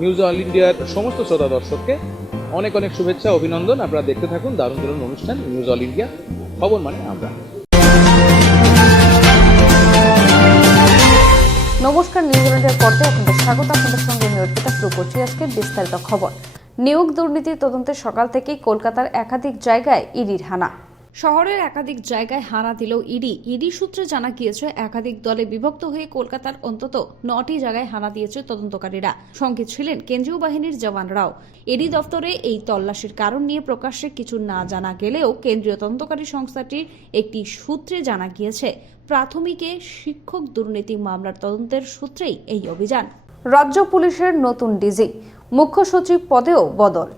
News all ইন্ডিয়ার সমস্ত শ্রোতা দর্শককে অনেক অনেক শুভেচ্ছা, অভিনন্দন। আপনারা দেখতে থাকুন দারুণ দারুণ অনুষ্ঠান নিউজ অল ইন্ডিয়া, খবর মানে আমরা। নমস্কার, নিউজ অল ইন্ডিয়ার পর্দায় আপনাদের স্বাগত। আপনাদের সঙ্গে আমি অর্পিতা। শুরু করছি আজকের বিস্তারিত খবর। নিয়োগ দুর্নীতি তদন্তে সকাল থেকেই কলকাতার একাধিক জায়গায় ইডির হানা। শহরের একাধিক জায়গায় হানা দিল ইডি সূত্রে জানা গিয়েছে একাধিক দলে বিভক্ত হয়ে কলকাতার অন্তত 9টি জায়গায় হানা দিয়েছে তদন্তকারীরা। সঙ্গে ছিলেন কেন্দ্রীয় বাহিনীর জওয়ানরাও। ইডি দফতরে এই তল্লাশির কারণ নিয়ে প্রকাশ্যে কিছু না জানা গেলেও কেন্দ্রীয় তদন্তকারী সংস্থাটির একটি সূত্রে জানা গিয়েছে প্রাথমিকে শিক্ষক দুর্নীতি মামলার তদন্তের সূত্রেই এই অভিযান। রাজ্য পুলিশের নতুন ডিজি, মুখ্য সচিব পদেও বদল।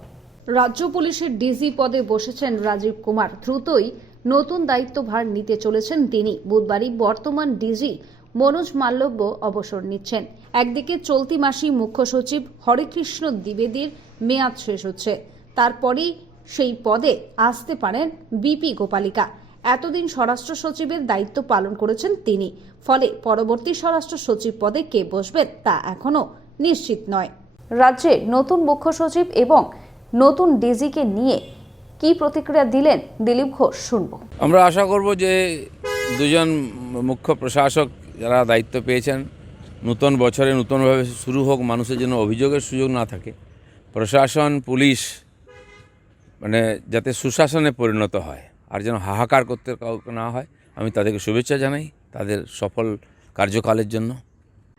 রাজ্য পুলিশের ডিজি পদে বসেছেন রাজীব কুমার। দ্রুতই নতুন দায়িত্বভার নিতে চলেছেন তিনি। বুধবারই বর্তমান ডিজি মনোজ মাল্লব্য অবসর নিচ্ছেন। একদিকে চলতি মাসেই মুখ্য সচিব হরেকৃষ্ণ দ্বিবেদীর মেয়াদ শেষ হচ্ছে, তারপরেই সেই পদে আসতে পারেন বিপি গোপালিকা। এতদিন স্বরাষ্ট্র সচিবের দায়িত্ব পালন করেছেন তিনি, ফলে পরবর্তী স্বরাষ্ট্র সচিব পদে কে বসবেন তা এখনো নিশ্চিত নয়। রাজ্যে নতুন মুখ্য সচিব এবং নতুন ডিজিকে নিয়ে কি প্রতিক্রিয়া দিলেন দিলীপ ঘোষ, শুনব। আমরা আশা করব যে দুজন মুখ্য প্রশাসক যারা দায়িত্ব পেয়েছেন, নতুন বছরে নতুনভাবে শুরু হোক, মানুষের জন্য অভিযোগের সুযোগ না থাকে, প্রশাসন পুলিশ মানে যাতে সুশাসনে পরিণত হয় আর যেন হাহাকার করতে কাউকে না হয়। আমি তাদেরকে শুভেচ্ছা জানাই তাদের সফল কার্যকালের জন্য।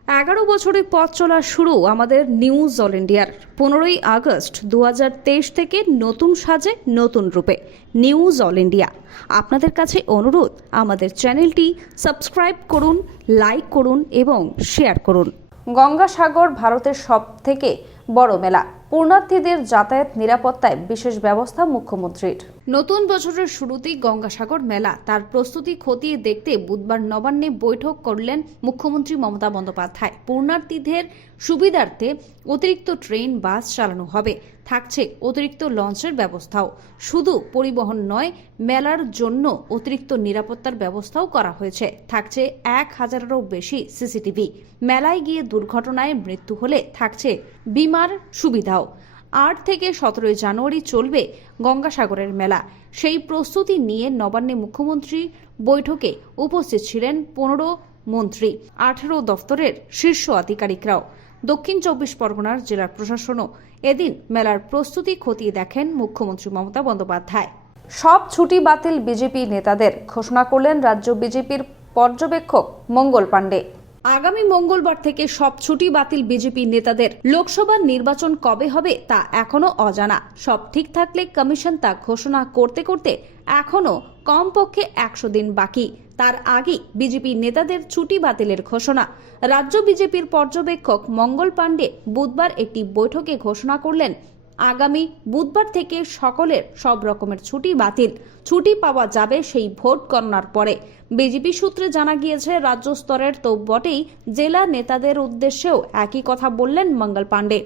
11 বছরের পথ চলা শুরু আমাদের নিউজ অল ইন্ডিয়ার। 15ই আগস্ট 2023 থেকে নতুন সাজে নতুন রূপে নিউজ অল ইন্ডিয়া। আপনাদের কাছে অনুরোধ, আমাদের চ্যানেলটি সাবস্ক্রাইব করুন, লাইক করুন এবং শেয়ার করুন। গঙ্গাসাগর ভারতের সবথেকে বড় মেলা। পূর্ণার্থীদের যাতায়াত নিরাপত্তায় বিশেষ ব্যবস্থা মুখ্যমন্ত্রীর। নতুন বছরের শুরুতেই গঙ্গাসাগর মেলা, তার প্রস্তুতি খতিয়ে দেখতে বুধবার নবান্নে বৈঠক করলেন মুখ্যমন্ত্রী মমতা বন্দ্যোপাধ্যায়। পূর্ণার্থীদের সুবিধার্থে অতিরিক্ত ট্রেন, বাস চালানো হবে। থাকছে অতিরিক্ত লঞ্চের ব্যবস্থাও। শুধু পরিবহন নয়, মেলার জন্য অতিরিক্ত নিরাপত্তার ব্যবস্থাও করা হয়েছে। থাকছে 1000-এরও বেশি সিসিটিভি। মেলায় গিয়ে দুর্ঘটনায় মৃত্যু হলে থাকছে বিমার সুবিধাও। 8 থেকে 17 জানুয়ারি চলবে গঙ্গাসাগরের মেলা। সেই প্রস্তুতি নিয়ে নবান্নে মুখ্যমন্ত্রী বৈঠকে উপস্থিত ছিলেন 15 মন্ত্রী, 18 দফতরের শীর্ষ আধিকারিকরাও। দক্ষিণ 24 পরগনার জেলার প্রশাসনও এদিন মেলার প্রস্তুতি খতিয়ে দেখেন মুখ্যমন্ত্রী মমতা বন্দ্যোপাধ্যায়। সব ছুটি বাতিল বিজেপি নেতাদের, ঘোষণা করলেন রাজ্য বিজেপির পর্যবেক্ষক মঙ্গল পাণ্ডে। আগামী মঙ্গলবার থেকে সব ছুটি বাতিল বিজেপি নেতাদের। লোকসভা নির্বাচন কবে হবে তা এখনো অজানা। সব ঠিক থাকলে কমিশন তা ঘোষণা করতে করতে এখনো কমপক্ষে 100 দিন বাকি। তার আগে বিজেপি নেতাদের ছুটি বাতিলের ঘোষণা। রাজ্য বিজেপির পর্যবেক্ষক মঙ্গল পাণ্ডে বুধবার একটি বৈঠকে ঘোষণা করলেন আগামী বুধবার থেকে সকলের সব রকমের ছুটি বাতিল। ছুটি পাওয়া যাবে সেই ভোট গণনার পরে। বিজেপি সূত্রে জানা গিয়েছে রাজ্য স্তরের তো বটেই, জেলা নেতাদের উদ্দেশ্যেও একই কথা বললেন মঙ্গল পাণ্ডে।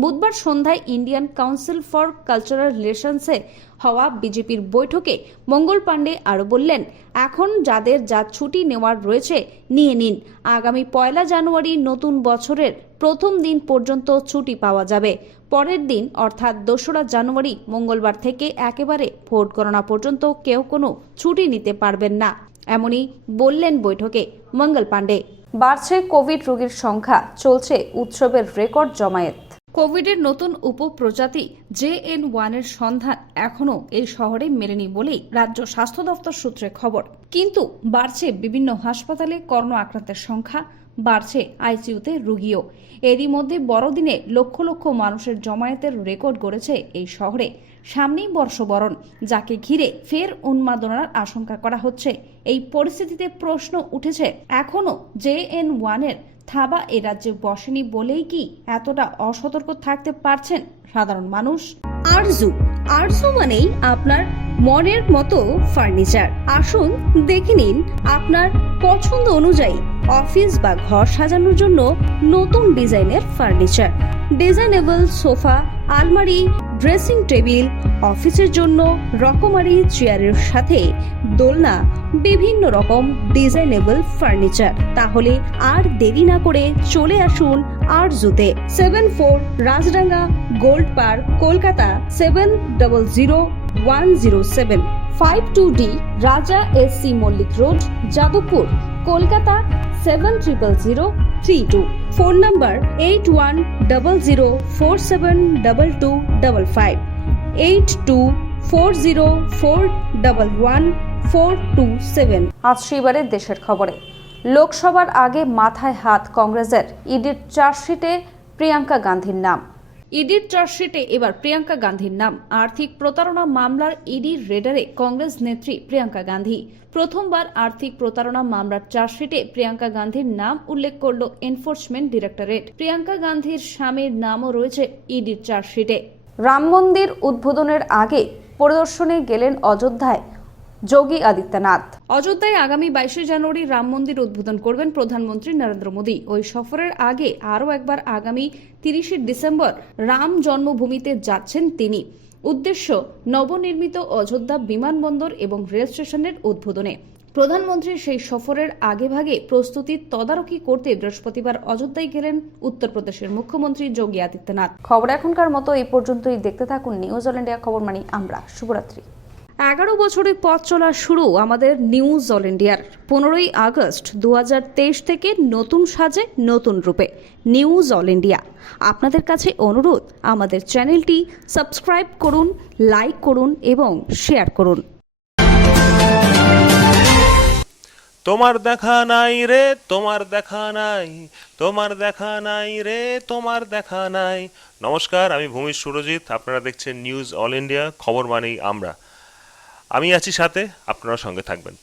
বুধবার সন্ধ্যায় ইন্ডিয়ান কাউন্সিল ফর কালচারাল রিলেশনসে হওয়া বিজেপির বৈঠকে মঙ্গল পাণ্ডে আরও বললেন, এখন যাদের যা ছুটি নেওয়ার রয়েছে নিয়ে নিন। আগামী 1 জানুয়ারি নতুন বছরের প্রথম দিন পর্যন্ত ছুটি পাওয়া যাবে। পরের দিন অর্থাৎ 2রা জানুয়ারি মঙ্গলবার থেকে একেবারে ভোট গণনা পর্যন্ত কেউ কোনো ছুটি নিতে পারবেন না, এমনই বললেন বৈঠকে মঙ্গল পাণ্ডে। বাড়ছে কোভিড রোগীর সংখ্যা, চলছে উৎসবের রেকর্ড জমায়েত। কোভিডের নতুন উপপ্রজাতি JN1 এর সন্ধান এখনো এই শহরে মেলেনি বলেই রাজ্য স্বাস্থ্য দপ্তর সূত্রে খবর। কিন্তু বাড়ছে বিভিন্ন হাসপাতালে করোনা আক্রান্তের সংখ্যা, বাড়ছে আইসিইউতে রোগীও। এরই মধ্যে বড়দিনে লক্ষ লক্ষ মানুষের জমায়েতের রেকর্ড গড়েছে এই শহরে। সামনেই বর্ষবরণ, যাকে ঘিরে ফের উন্মাদনার আশঙ্কা করা হচ্ছে। এই পরিস্থিতিতে প্রশ্ন উঠেছে, এখনো JN1 এর থাবা এ রাজ্যে বসেনি বলেই কি এতটা অসতর্ক থাকতে পারছেন সাধারণ মানুষ? আরজু মানেই আপনার মনের মতো ফার্নিচার। আসুন দেখে নিন আপনার পছন্দ অনুযায়ী অফিস বা ঘর সাজানোর জন্য নতুন ডিজাইনের ফার্নিচার। ডিজাইনেবল সোফা, আলমারি, ড্রেসিং টেবিল, অফিসের জন্য রকমারি চেয়ারের সাথে দোলনা, বিভিন্ন রকম ডিজাইনেবল ফার্নিচার। তাহলে আর দেরি না করে চলে আসুন আরজুতে। 74 Rajdanga Gold Park, Kolkata 700107। 52D Raja SC Mallick Road, Jadavpur, Kolkata 700032। Phone number 8100472255, 8240411427। আজ শনিবারের দেশের খবরে। লোকসভার আগে মাথায় হাত কংগ্রেসের। ইডির চার্জশিটে প্রিয়াঙ্কা গান্ধীর নাম। ইডির চার্জশিটে এবার প্রিয়াঙ্কা গান্ধীর নাম। আর্থিক প্রতারণা মামলার ইডির রেডারে কংগ্রেস নেত্রী প্রিয়াঙ্কা গান্ধী। প্রথমবার আর্থিক প্রতারণা মামলার চার্জশিটে প্রিয়াঙ্কা গান্ধীর নাম উল্লেখ করল এনফোর্সমেন্ট ডিরেক্টরেট। প্রিয়াঙ্কা গান্ধীর স্বামীর নামও রয়েছে ইডির চার্জশিটে। রাম মন্দির উদ্বোধনের আগে পরিদর্শনে গেলেন অযোধ্যায় যোগী আদিত্যনাথ। অযোধ্যায় আগামী 22 জানুয়ারি রাম মন্দির উদ্বোধন করবেন প্রধানমন্ত্রী নরেন্দ্র মোদী। ওই সফরের আগে আরও একবার আগামী 30 ডিসেম্বর রাম জন্মভূমিতে যাচ্ছেন তিনি। উদ্দেশ্য নবনির্মিত অযোধ্যা বিমানবন্দর এবং রেল স্টেশনের উদ্বোধনে। প্রধানমন্ত্রীর সেই সফরের আগেভাগে প্রস্তুতির তদারকি করতে বৃহস্পতিবার অযোধ্যায় গেলেন উত্তরপ্রদেশের মুখ্যমন্ত্রী যোগী আদিত্যনাথ। খবর এখনকার মতো এই পর্যন্তই। দেখতে থাকুন নিউজ অল ইন্ডিয়া খবর মানে আমরা। শুভরাত্রি। 11 বছরের পথ চলা শুরু আমাদের নিউজ অল ইন্ডিয়ার। 15ই আগস্ট 2023 থেকে নতুন সাজে নতুন রূপে নিউজ অল ইন্ডিয়া। আপনাদের কাছে অনুরোধ, আমাদের চ্যানেলটি সাবস্ক্রাইব করুন, লাইক করুন এবং শেয়ার করুন। তোমার দেখা নাই রে, তোমার দেখা নাই, তোমার দেখা নাই রে, তোমার দেখা নাই। নমস্কার, আমি ভূমি সুরজিৎ। আপনারা দেখছেন নিউজ অল ইন্ডিয়া খবর মানেই আমরা। আমি আছি সাথে, আপনারা সঙ্গে থাকবেন।